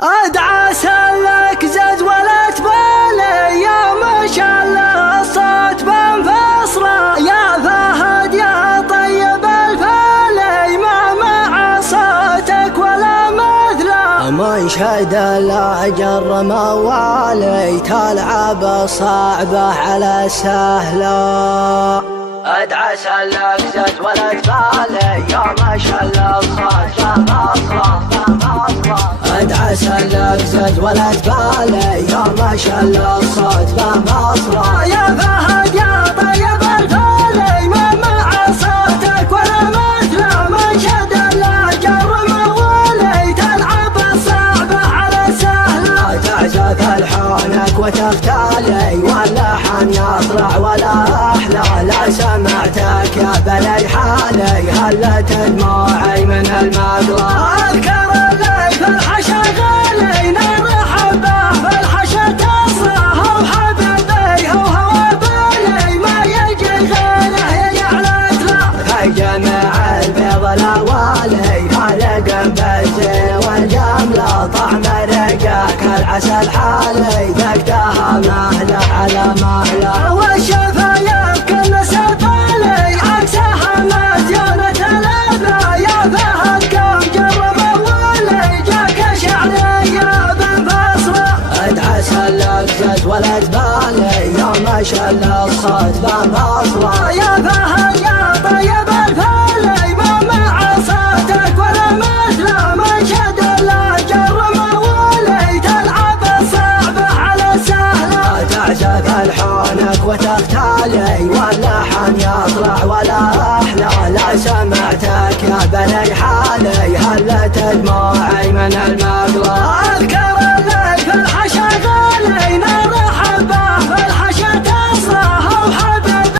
ادعى سلك زاد ولا تبالي يا ما شاء الله الصوت بنفصله يا فهد يا طيب الفالي ما مع صوتك ولا مثله ما يشهد الاجر موالي تلعب صعبه على سهله ادعى سلك زاد ولا تبالي يا ما شاء الله الصوت بنفصله ادعى سلك زاد ولا تبالي يا ما شاء الله الصوت بمصره يا فهد يا طيب الفالي ما مع صوتك ولا مثله من شد الاجر موالي تلعب الصعبه على سهله تعزف الحونك وتغتالي واللحن يطلع ولا احلى لا سمعتك يا بلي حالي هلت دموعي من المقلى اذكر اللي في الحشا غالي نار حبه في الحشا تصره وحبيبي هو بالي ما يجي غيره يجعلك له في جميع البيض الاوالي خالق بالزين والجمله طعم رقاك العسل حالي ذقتها مهله على مهله والشفايف كل سبالي عكسها مزيانه الابا يا فهد كم جرب اولي جاك شعريه بنفصله ادعى سلك زاد ولا تبالي يا ما شاء الله الصوت بنفصله يا فهد يا طيب الفالي ما مع صوتك ولا مثله من شد الاجر موالي تلعب الصعبه على سهله تعزف الحونك وتغتالي واللحن يطلع ولا احلى لا سمعتك يا بني حالي هلت دموعي من